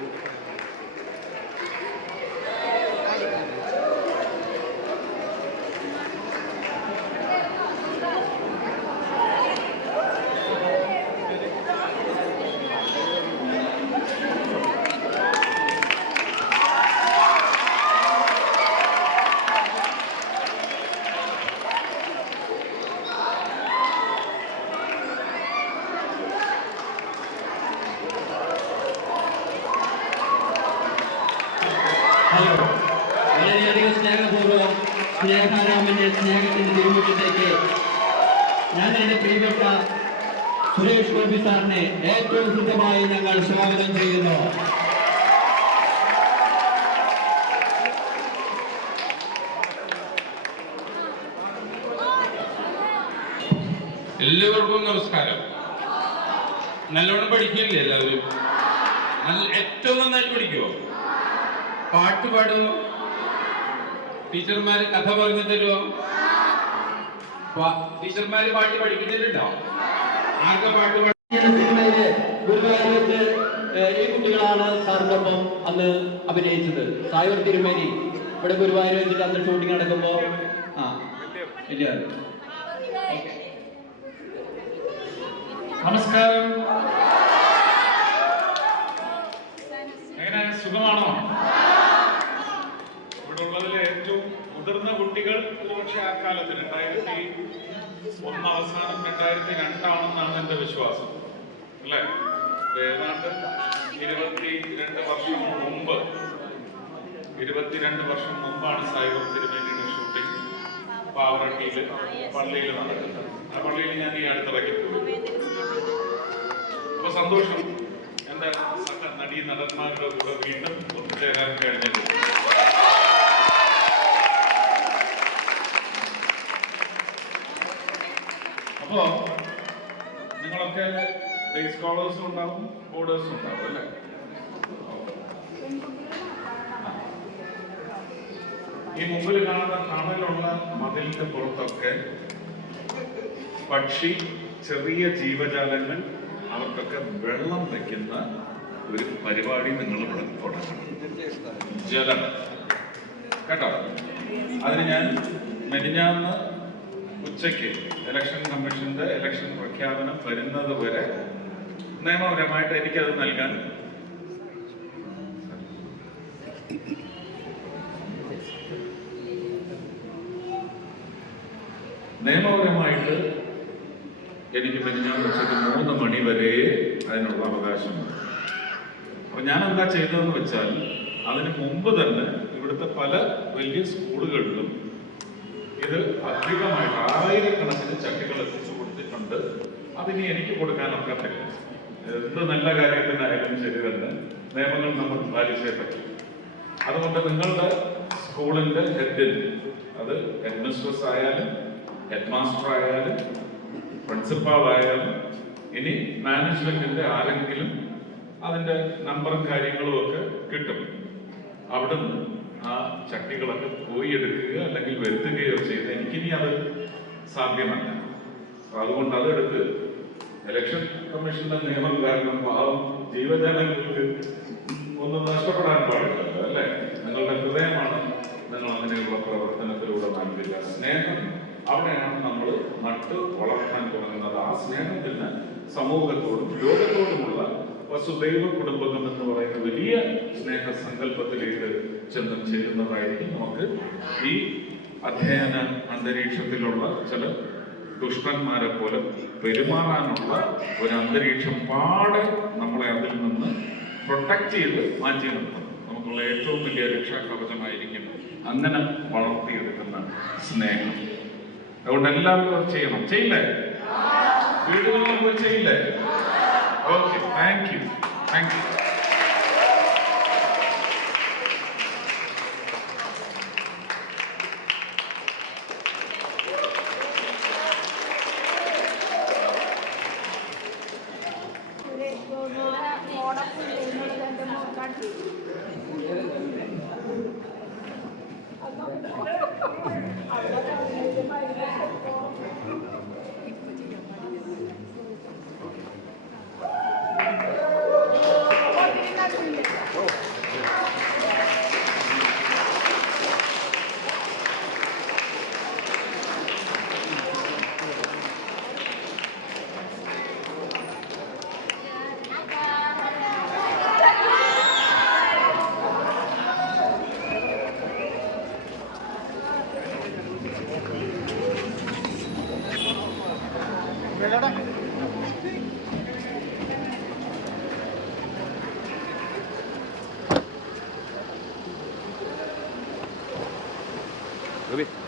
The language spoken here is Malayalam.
Gracias. സ്നേഹത്തിന്റെ തിരുമുറ്റത്തേക്ക് ഞാൻ എന്റെ പ്രിയപ്പെട്ട സുരേഷ് ഗോപി സാറിനെ ഏറ്റവും ഹൃദ്യമായി ഞങ്ങൾ സ്വാഗതം ചെയ്യുന്നു. എല്ലാവർക്കും നമസ്കാരം. നല്ലോണം പഠിക്കില്ലേ എല്ലാവരും? ഏറ്റവും നന്നായിട്ട് പഠിക്കുമോ പാട്ട് പാടുമോ ടീച്ചർമാര് കഥ പറഞ്ഞു തരുമോ ടീച്ചർമാര് പാട്ട് പഠിപ്പിച്ചിട്ടുണ്ടോ ആർക്കെ പാട്ട് സിനിമയിൽ ഈ കുട്ടികളാണ് സാറിനൊപ്പം അന്ന് അഭിനയിച്ചത്. സായൂർ തിരുമേനി. ഇവിടെ ഗുരുവായൂർ വെച്ചിട്ട് അന്ന് ഷൂട്ടിംഗ് നടക്കുമ്പോ ആ നമസ്കാരം എങ്ങനെ സുഖമാണോ ഇവിടെ ഉള്ളതിൽ ഏറ്റവും മുതിർന്ന കുട്ടികൾ ഒരുപക്ഷെ ആ കാലത്ത് രണ്ടായിരത്തി ഒന്ന് അവസാനം രണ്ടായിരത്തി രണ്ടാണെന്നാണ് എന്റെ വിശ്വാസം. അല്ലേ? ഏതാണ്ട് ഇരുപത്തി രണ്ട് വർഷം മുമ്പ് ഇരുപത്തിരണ്ട് വർഷം മുമ്പാണ് സൈബർ തിരുമേനിയുടെ ഷൂട്ടിംഗ് പാവറട്ടിയിൽ പള്ളിയിൽ നടക്കുന്നത്. ആ പള്ളിയിൽ ഞാൻ ഈ അടുത്തിറക്കി പോയി. അപ്പൊ സന്തോഷം. എന്റെ സഹ നടീ നടന്മാരുടെ കൂടെ വീണ്ടും ഒത്തുചേരാൻ കഴിഞ്ഞത്. അപ്പോ നിങ്ങളൊക്കെ ഡേ സ്കോളേഴ്സും ഉണ്ടാവും ബോർഡേഴ്സും ഉണ്ടാവും അല്ലേ? ഈ മുമ്പിൽ കാണുന്ന തണലുള്ള മതിലിന്റെ പുറത്തൊക്കെ പക്ഷി ചെറിയ ജീവജാലങ്ങൾ അവർക്കൊക്കെ വെള്ളം വയ്ക്കുന്ന ഒരു പരിപാടി നിങ്ങൾ ഇവിടെ തുടങ്ങണം. ജലം. കേട്ടോ? അതിന് ഞാൻ മെനിഞ്ഞാന്ന് ഉച്ചയ്ക്ക് ഇലക്ഷൻ കമ്മീഷന്റെ ഇലക്ഷൻ പ്രഖ്യാപനം വരുന്നത് വരെ നിയമപരമായിട്ട് എനിക്കത് നൽകാൻ നിയമപരമായിട്ട് എനിക്ക് മിനിഞ്ഞാന്ന് ഉച്ചയ്ക്ക് മൂന്ന് മണി വരെ അതിനുള്ള അവകാശമുണ്ട്. അപ്പൊ ഞാൻ എന്താ ചെയ്തതെന്ന് വെച്ചാൽ അതിന് മുമ്പ് തന്നെ ഇവിടുത്തെ പല വലിയ സ്കൂളുകളിലും ഇത് അധികമായിട്ട് ആയിരക്കണക്കിന് ചട്ടികൾ എത്തിച്ചു കൊടുത്തിട്ടുണ്ട്. അതിനി എനിക്ക് കൊടുക്കാൻ ഒക്കത്തില്ല. എന്ത് നല്ല കാര്യത്തിനായാലും ശരി തന്നെ നിയമങ്ങൾ നമ്മൾ പാലിച്ചേ പറ്റും. അതുകൊണ്ട് നിങ്ങളുടെ സ്കൂളിന്റെ ഹെഡിൽ അത് ഹെഡ് മിസ്ട്രസ് ആയാലും ഹെഡ് മാസ്റ്റർ ആയാലും പ്രിൻസിപ്പാൾ ആയാലും ഇനി മാനേജ്മെന്റിന്റെ ആരെങ്കിലും അതിന്റെ നമ്പറും കാര്യങ്ങളും ഒക്കെ കിട്ടും. അവിടുന്ന് ആ ശക്തികളൊക്കെ പോയി എടുക്കുക അല്ലെങ്കിൽ വരുത്തുകയോ ചെയ്ത് എനിക്കിനി അത് സാധ്യമല്ല. അപ്പൊ അതുകൊണ്ട് അതെടുത്ത് ഇലക്ഷൻ കമ്മീഷന്റെ നിയമം കാരണം പാവം ജീവജാലങ്ങൾക്ക് ഒന്നും നഷ്ടപ്പെടാൻ പാടില്ല അല്ലേ? നിങ്ങളുടെ ഹൃദയമാണ് നിങ്ങൾ അങ്ങനെയുള്ള പ്രവർത്തനത്തിലൂടെ നൽകില്ല സ്നേഹം അവിടെയാണ് നമ്മൾ നട്ട് വളർത്താൻ തുടങ്ങുന്നത്. ആ സ്നേഹത്തിന് സമൂഹത്തോടും ലോകത്തോടുമുള്ള വസുദൈവ കുടുംബകം എന്ന് പറയുന്ന വലിയ സ്നേഹ സങ്കല്പത്തിലേക്ക് ചെന്ന് ചേരുന്നതായിരിക്കും. നമുക്ക് ഈ അധ്യയന അന്തരീക്ഷത്തിലുള്ള ചില ദുഷ്ടന്മാരെ പോലെ പെരുമാറാനുള്ള ഒരു അന്തരീക്ഷം പാടെ നമ്മളെ അതിൽ നിന്ന് പ്രൊട്ടക്ട് ചെയ്ത് മാറ്റി നിർത്തണം. നമുക്കുള്ള ഏറ്റവും വലിയ രക്ഷാകവചമായിരിക്കും അങ്ങനെ വളർത്തിയെടുക്കുന്ന സ്നേഹം. അതുകൊണ്ട് എല്ലാവരും ചെയ്യണം. ചെയ്യില്ലേ? വീടുകളിൽ ചെയ്യില്ലേ? Okay thank you thank you 来来来。隔壁。